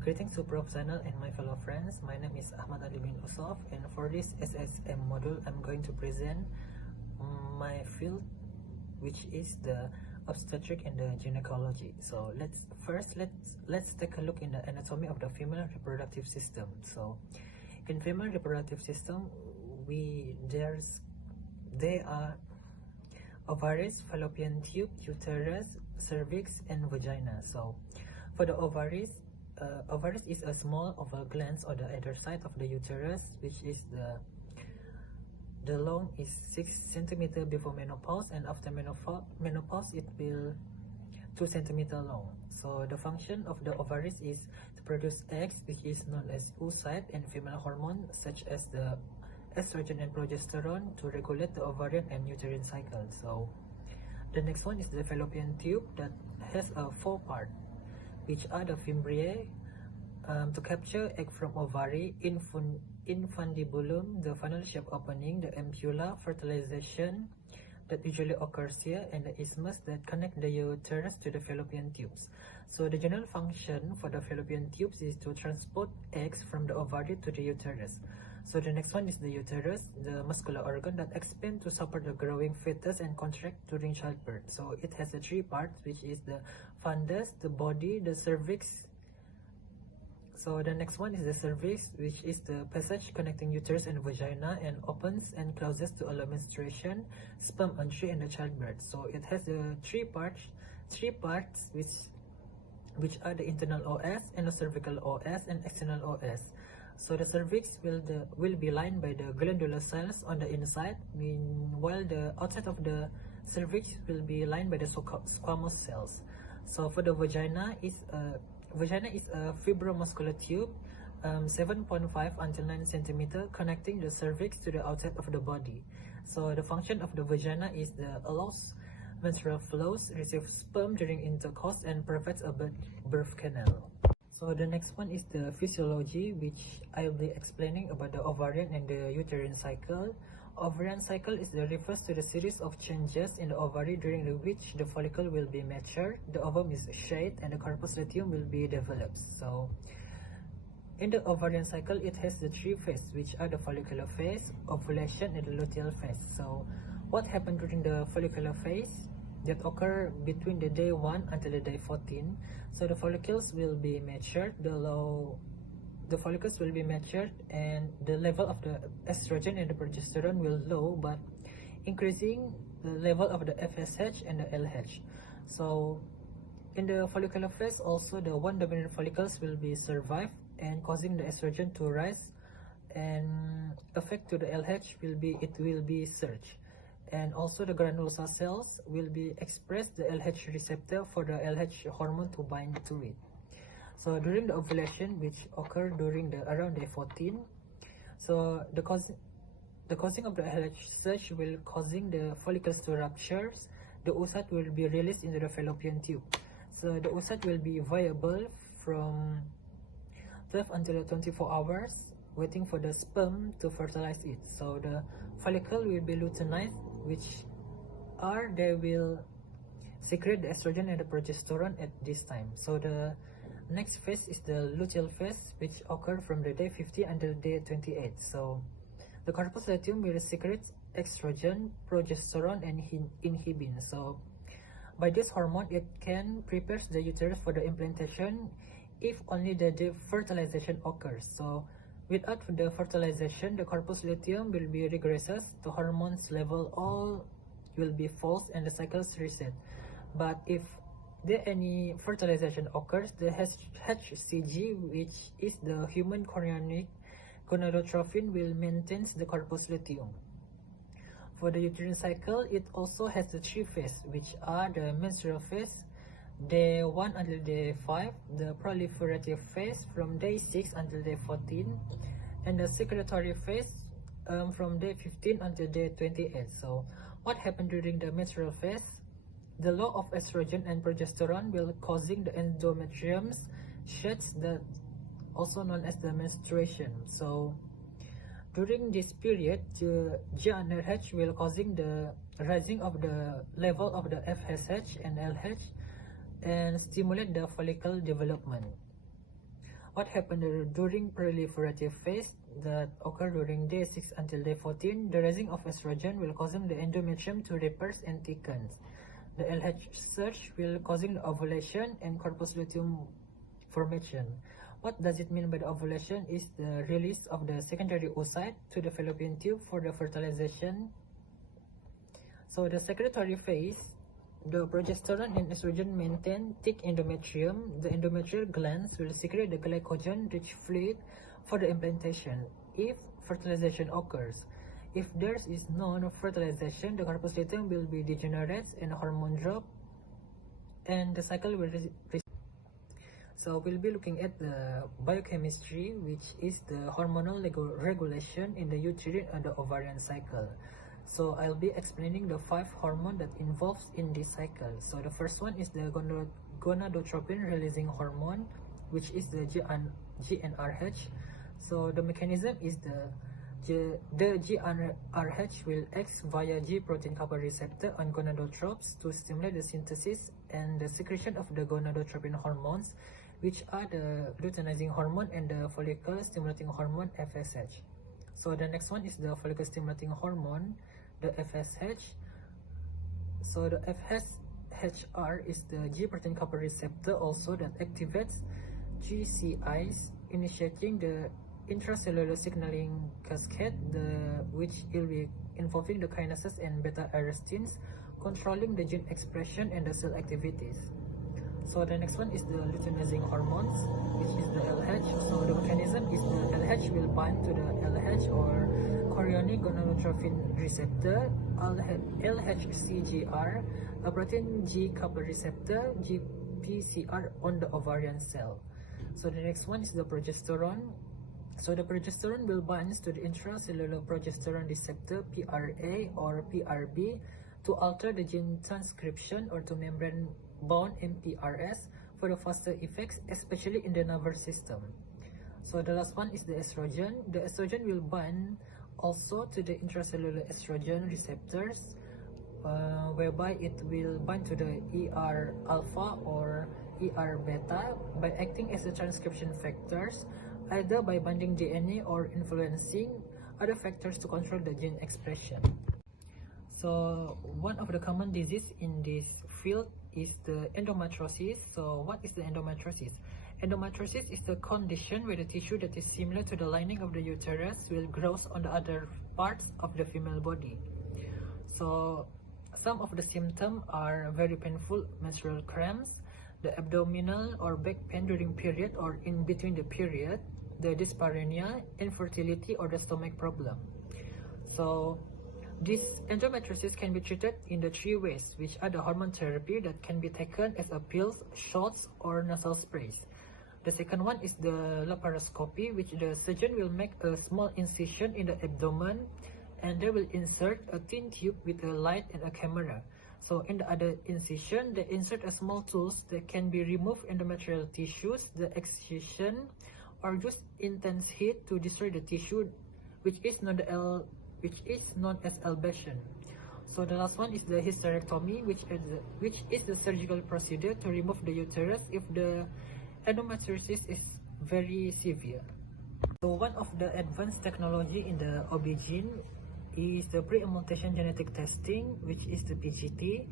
Greetings to Prof Zainal and my fellow friends. My name is Ahmad Ali bin Usof, and for this SSM module, I'm going to present my field, which is the obstetric and the gynecology. So let's take a look in the anatomy of the female reproductive system. So in female reproductive system, there are ovaries, fallopian tube, uterus, cervix, and vagina. So for the ovaries, ovaries is a small oval glands on the other side of the uterus, which is the long is 6 centimeter before menopause, and after menopause it will 2 centimeter long. So the function of the ovaries is to produce eggs, which is known as oocyte, and female hormone such as the estrogen and progesterone to regulate the ovarian and uterine cycle. So the next one is the fallopian tube that has a 4 part, which are the fimbriae, to capture egg from ovary, infundibulum, the funnel shaped opening, the ampulla, fertilization that usually occurs here, and the isthmus that connect the uterus to the fallopian tubes. So the general function for the fallopian tubes is to transport eggs from the ovary to the uterus. So the next one is the uterus, the muscular organ that expands to support the growing fetus and contract during childbirth. So it has the 3 parts, which is the fundus, the body, the cervix. So the next one is the cervix, which is the passage connecting uterus and vagina and opens and closes to allow menstruation, sperm entry, and the childbirth. So it has the 3 parts, which are the internal OS, endocervical OS, and external OS. So the cervix will be lined by the glandular cells on the inside, meanwhile the outside of the cervix will be lined by the squamous cells. So for the vagina is a fibromuscular tube, 7.5 until 9 centimeter, connecting the cervix to the outside of the body. So the function of the vagina is the allows menstrual flows, receives sperm during intercourse, and provides a birth canal. So the next one is the physiology, which I will be explaining about the ovarian and the uterine cycle. Ovarian cycle refers to the series of changes in the ovary during which the follicle will be matured, the ovum is shaped, and the corpus luteum will be developed. So in the ovarian cycle, it has the 3 phases, which are the follicular phase, ovulation, and the luteal phase. So what happened during the follicular phase? That occur between the day 1 until the day 14. So the follicles will be matured, and the level of the estrogen and the progesterone will low, but increasing the level of the FSH and the LH. So in the follicular phase, also the 1 dominant follicles will be survived and causing the estrogen to rise, and effect to the LH will be surge. And also the granulosa cells will be express the LH receptor for the LH hormone to bind to it. So during the ovulation, which occur during around day 14, so the causing of the LH surge will causing the follicles to rupture. The oocyte will be released into the fallopian tube. So the oocyte will be viable from 12 until 24 hours, waiting for the sperm to fertilize it. So the follicle will be luteinized, they will secrete the estrogen and the progesterone at this time. So the next phase is the luteal phase, which occur from the day 50 until day 28. So the corpus luteum will secrete estrogen, progesterone, and inhibin. So by this hormone, it can prepare the uterus for the implantation if only the fertilization occurs. So without the fertilization, the corpus luteum will be regresses, the hormones level all will be false, and the cycles reset. But if any fertilization occurs, the HCG, which is the human chorionic gonadotropin, will maintain the corpus luteum. For the uterine cycle, it also has the 3 phases, which are the menstrual phase, day 1 until day 5, the proliferative phase from day 6 until day 14, and the secretory phase from day 15 until day 28. So what happened during the menstrual phase? The low of estrogen and progesterone will causing the endometrium sheaths, that also known as the menstruation. So during this period, the GnRH will causing the rising of the level of the FSH and LH and stimulate the follicle development. what happened during proliferative phase that occur during day 6 until day 14, the raising of estrogen will causing the endometrium to repair and thicken. The LH surge will causing the ovulation and corpus luteum formation. What does it mean by the ovulation is the release of the secondary oocyte to the fallopian tube for the fertilization. So the secretory phase, the progesterone and estrogen maintain thick endometrium. The endometrial glands will secrete the glycogen-rich fluid for the implantation if fertilization occurs. If there is no fertilization, the corpus luteum will be degenerate and hormone drop, and the cycle will So we'll be looking at the biochemistry, which is the hormonal regulation in the uterine and the ovarian cycle. So I'll be explaining the 5 hormones that involves in this cycle. So the first one is the gonadotropin releasing hormone, which is the GnRH. So the mechanism is the GnRH will act via G protein couple receptor on gonadotropes to stimulate the synthesis and the secretion of the gonadotropin hormones, which are the luteinizing hormone and the follicle stimulating hormone FSH. So the next one is the follicle stimulating hormone, the FSH. So the FSHR is the G protein couple receptor also that activates GCIs, initiating the intracellular signaling cascade, which will be involving the kinases and beta-arrestins, controlling the gene expression and the cell activities. So the next one is the luteinizing hormones, which is the LH. So the mechanism is the LH will bind to the LH or chorionic gonadotropin receptor, LHCGR, a protein G couple receptor, GPCR on the ovarian cell. So the next one is the progesterone. So the progesterone will bind to the intracellular progesterone receptor PRA or PRB to alter the gene transcription or to membrane bound MPRS for the faster effects, especially in the nervous system. So the last one is the estrogen. The estrogen will bind also to the intracellular estrogen receptors, whereby it will bind to the ER alpha or ER beta by acting as the transcription factors, either by binding DNA or influencing other factors to control the gene expression. So one of the common disease in this field is the endometriosis. So what is the endometriosis? Endometriosis is the condition where the tissue that is similar to the lining of the uterus will grow on the other parts of the female body. So some of the symptoms are very painful menstrual cramps, the abdominal or back pain during period or in between the period, the dyspareunia, infertility, or the stomach problem. So this endometriosis can be treated in the 3 ways, which are the hormone therapy that can be taken as a pills, shots, or nasal sprays. The second one is the laparoscopy, which the surgeon will make a small incision in the abdomen and they will insert a thin tube with a light and a camera. So in the other incision, they insert a small tools that can be removed endometrial tissues, the excision, or use intense heat to destroy the tissue, which is known as elevation. So the last one is the hysterectomy, which is the surgical procedure to remove the uterus if the endometriosis is very severe. So one of the advanced technology in the OB-GYN is the pre-implantation genetic testing, which is the PGT.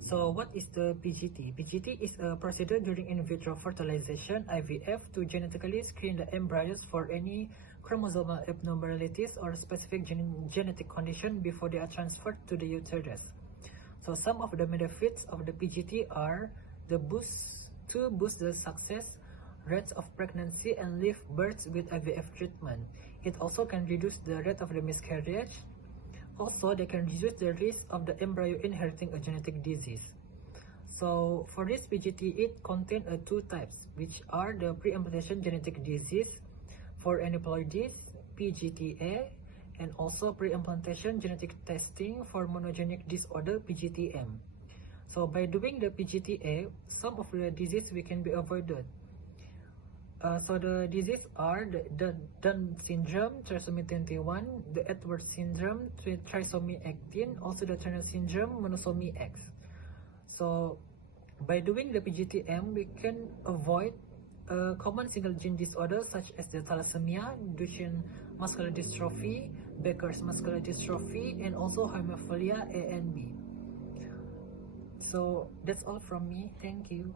So what is the PGT? PGT is a procedure during in vitro fertilization, IVF, to genetically screen the embryos for any chromosomal abnormalities or specific genetic condition before they are transferred to the uterus. So some of the benefits of the PGT are to boost the success rates of pregnancy and live births with IVF treatment. It also can reduce the rate of the miscarriage. Also, they can reduce the risk of the embryo inheriting a genetic disease. So for this PGT, it contains 2 types, which are the pre-implantation genetic disease for aneuploidies, PGTA, and also pre-implantation genetic testing for monogenic disorder, PGTM. So by doing the PGTA, some of the disease we can be avoided. So the diseases are the Down syndrome, trisomy 21, the Edwards syndrome, trisomy 18, also the Turner syndrome, monosomy X. So by doing the PGTM, we can avoid common single gene disorders such as the thalassemia, Duchenne muscular dystrophy, Becker's muscular dystrophy, and also hemophilia A and B. So that's all from me. Thank you.